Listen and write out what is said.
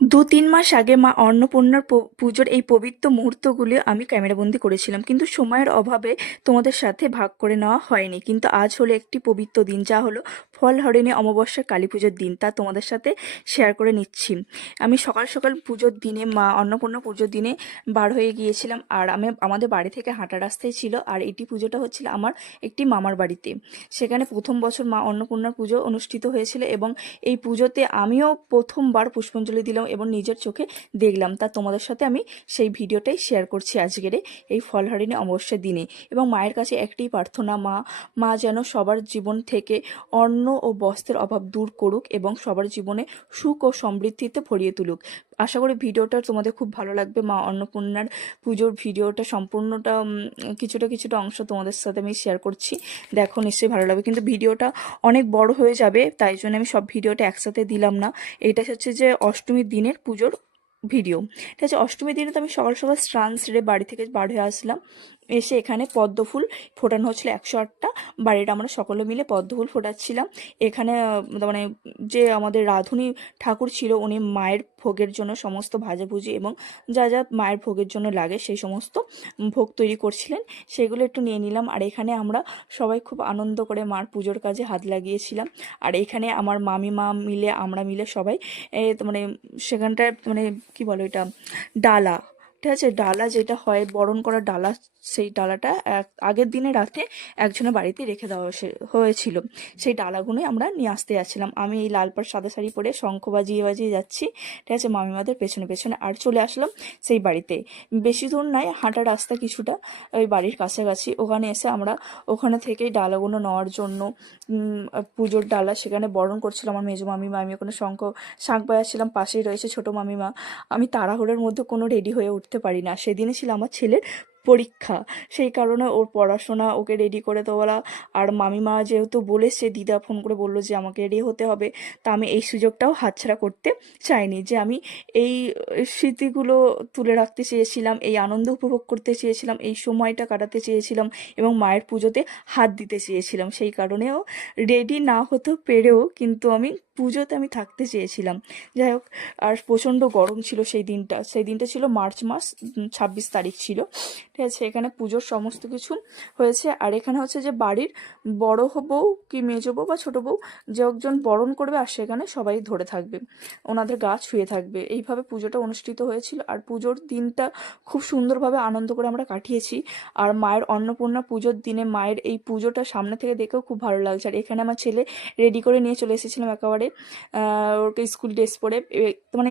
2-3 মাস আগে মা অন্নপূর্ণার পুজোর এই পবিত্র মুহূর্তগুলি আমি ক্যামেরাবন্দি করেছিলাম, কিন্তু সময়ের অভাবে তোমাদের সাথে ভাগ করে নেওয়া হয়নি। কিন্তু আজ হলো একটি পবিত্র দিন, যা হলো ফলহরিণী অমাবস্যার কালী পুজোর দিন, তা তোমাদের সাথে শেয়ার করে নিচ্ছি। আমি সকাল সকাল পুজোর দিনে, মা অন্নপূর্ণা পুজোর দিনে বার হয়ে গিয়েছিলাম। আর আমাদের বাড়ি থেকে হাঁটা রাস্তায় ছিল, আর এটি পুজোটা হচ্ছিল আমার একটি মামার বাড়িতে। সেখানে প্রথম বছর মা অন্নপূর্ণার পুজো অনুষ্ঠিত হয়েছিল, এবং এই পুজোতে আমিও প্রথমবার পুষ্পাঞ্জলি দিলাম এবং নিজের চোখে দেখলাম। তা তোমাদের সাথে আমি সেই ভিডিওটাই শেয়ার করছি আজকের এই ফলহারিণী অমাবস্যার দিনে। এবং মায়ের কাছে একটি প্রার্থনা, মা যেন সবার জীবন থেকে অন্ন ও বস্ত্রের অভাব দূর করুক এবং সবার জীবনে সুখ ও সমৃদ্ধিতে ভরিয়ে তুলুক। আশা করি ভিডিওটা তোমাদের খুব ভালো লাগবে। মা অন্নপূর্ণার পুজোর ভিডিওটা সম্পূর্ণটা কিছুটা কিছুটা অংশ তোমাদের সাথে আমি শেয়ার করছি, দেখো নিশ্চয়ই ভালো লাগবে। কিন্তু ভিডিওটা অনেক বড় হয়ে যাবে, তাই জন্য আমি সব ভিডিওটা একসাথে দিলাম না। এটা হচ্ছে যে অষ্টমীর দিনের পুজোর ভিডিও। ঠিক আছে, অষ্টমীর দিনে তো আমি সকাল সকাল স্নান সেরে বাড়ি থেকে বার হয়ে আসলাম। এসে এখানে পদ্ম ফুল ফোটানো হচ্ছিল 108টা। বাড়ির আমরা সকলে মিলে পদ্ম ফুল ফোটাচ্ছিলাম। এখানে মানে যে আমাদের রাঁধুনি ঠাকুর ছিল, উনি মায়ের ভোগের জন্য সমস্ত ভাজাভুজি এবং যা যা মায়ের ভোগের জন্য লাগে সেই সমস্ত ভোগ তৈরি করছিলেন, সেগুলো একটু নিয়ে নিলাম। আর এখানে আমরা সবাই খুব আনন্দ করে মার পুজোর কাজে হাত লাগিয়েছিলাম। আর এখানে আমার মামিমা মিলে, আমরা মিলে সবাই মানে সেখানটায় মানে কি বলো এটা, ডালা, ঠিক আছে, ডালা যেটা হয় বরণ করা ডালা, সেই ডালাটা আগের দিনে রাতে একজনের বাড়িতে রেখে দেওয়া হয়েছিল। সেই ডালাগুলোই আমরা নিয়ে আসতে যাচ্ছিলাম। আমি এই লাল পাড় সাদা শাড়ি পরে শঙ্খ বাজিয়ে বাজিয়ে যাচ্ছি, ঠিক আছে, মামিমাদের পেছনে পেছনে। আর চলে আসলাম সেই বাড়িতে। বেশি দূর নয়, হাঁটা রাস্তা কিছুটা, ওই বাড়ির কাছাকাছি। ওখানে এসে আমরা ওখানে থেকেই ডালাগুলো নেওয়ার জন্য পুজোর ডালা সেখানে বরণ করছিলাম আমার মেজো মামিমা। আমি ওখানে শাঁখ বাজাচ্ছিলাম, পাশেই রয়েছে ছোটো মামিমা। আমি তাড়াহুড়োর মধ্যে কোনো রেডি হয়ে উঠতে পারি না। সেদিনই ছিল আমার ছেলের পরীক্ষা, সেই কারণে ওর পড়াশোনা, ওকে রেডি করে তোলা। আর মামিমা যেহেতু বলেছে, দিদা ফোন করে বললো যে আমাকে রেডি হতে হবে, তা আমি এই সুযোগটাও হাতছাড়া করতে চাইনি। যে আমি এই স্মৃতিগুলো তুলে রাখতে চেয়েছিলাম, এই আনন্দ উপভোগ করতে চেয়েছিলাম, এই সময়টা কাটাতে চেয়েছিলাম এবং মায়ের পুজোতে হাত দিতে চেয়েছিলাম। সেই কারণেও রেডি না হতে পেরেও কিন্তু আমি পুজোতে আমি থাকতে চেয়েছিলাম। যাই হোক, আর প্রচণ্ড গরম ছিল সেই দিনটা ছিল মার্চ মাস, 26 তারিখ ছিল, ঠিক আছে। এখানে পুজোর সমস্ত কিছু হয়েছে। আর এখানে হচ্ছে যে বাড়ির বড় বউ কি মেজো বউ বা ছোটো বউ যে একজন বরণ করবে, আর সেখানে সবাই ধরে থাকবে, ওনাদের গা ছুঁয়ে থাকবে। এইভাবে পুজোটা অনুষ্ঠিত হয়েছিল। আর পুজোর দিনটা খুব সুন্দরভাবে আনন্দ করে আমরা কাটিয়েছি। আর মায়ের অন্নপূর্ণা পুজোর দিনে মায়ের এই পুজোটা সামনে থেকে দেখেও খুব ভালো লাগছে। আর এখানে আমার ছেলে রেডি করে নিয়ে চলে এসেছিলাম একেবারে, ওকে স্কুল ড্রেস পরে, মানে